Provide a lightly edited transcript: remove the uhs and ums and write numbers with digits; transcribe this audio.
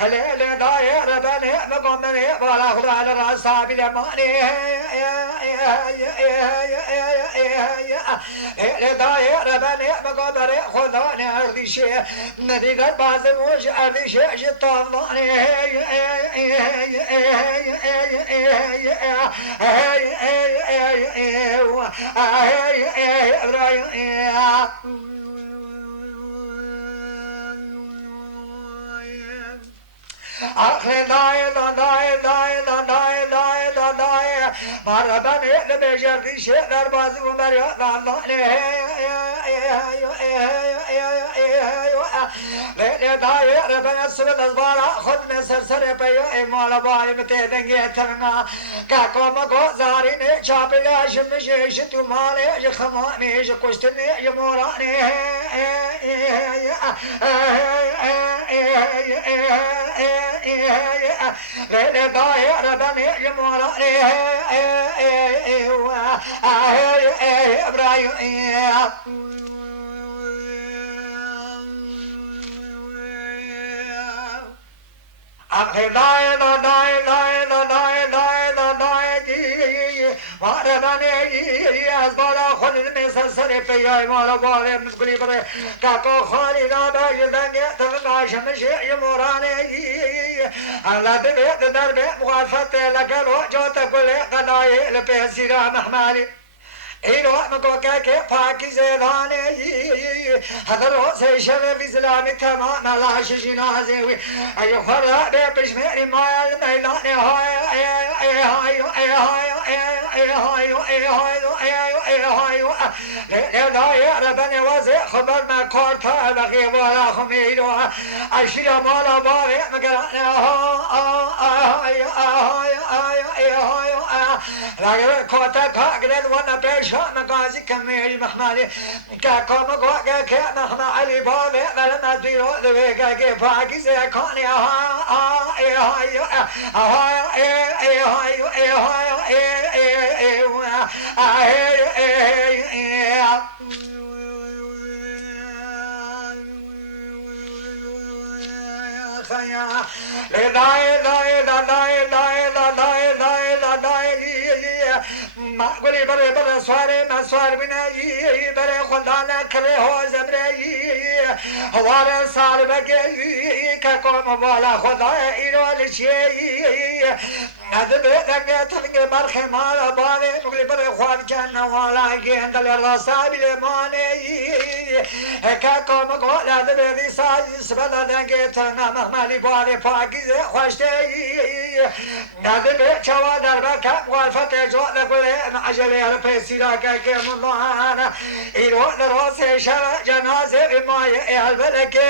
هلا داير بني مقامني ولا خضع على الرأسها بالأماني هلا داير بني مقامني خذاني أرضي شيء نتيجة بعض موش أرضي شيء جطاني آخر دای دای دای دای دای دای مربن لبجردی شعر بازی و مريض الله لا دای ربنا سبد الزبارة خد من سرسر بيو مال باي متدنگي ترنا كاكو مگو زارين چابلا شمش شتو مال خماني كشتني يموراني لا داير بني يموراني ابراهيم آخر دای دای دای دای دای دای ماربانی از بالا خود مثل سر پیای مارا بالا مسکولی بره کاکو خالی دادا یلنگه تنگاش مشه مورانه الله دبی در بی مخالفت لگلو جو تقول قضای لپسیرا محمالی اینو مگوکه که پاکی زیدانه هذا الرأس يشغل في سلامي تمام الله شجنازي أي خرا بشمير ما الميلان لا يعرفني وزي خبر ما كورتا بغي ولا خميلو أشيل مالا باري مقرأ كوتا كاغرد وانا بيشا مقازي كميري محمالي كاكو مقوكا كا محمى علي بابي فلما ديرو لبيكا كي فاكي سيكوني قولي بري بري سواري ما سوار بناي بري خلدانا كري هو زبري هوار صار بقي كاكو مبالا خدا إيرو لشي هذا بيتك تلقى برخي مالا بالي قولي بري خواب جنة ولا جند الرصا بالماني كاكو مقول هذا بيدي ساجي سبدا دنقيتنا مهمالي بالي فاقي خوشتي هذا بيت شوا دربك والفتح جوء لقولي عجلي رفي سيراكا كيم الله أنا إيرو لروسي شرع جنازة بماي البلك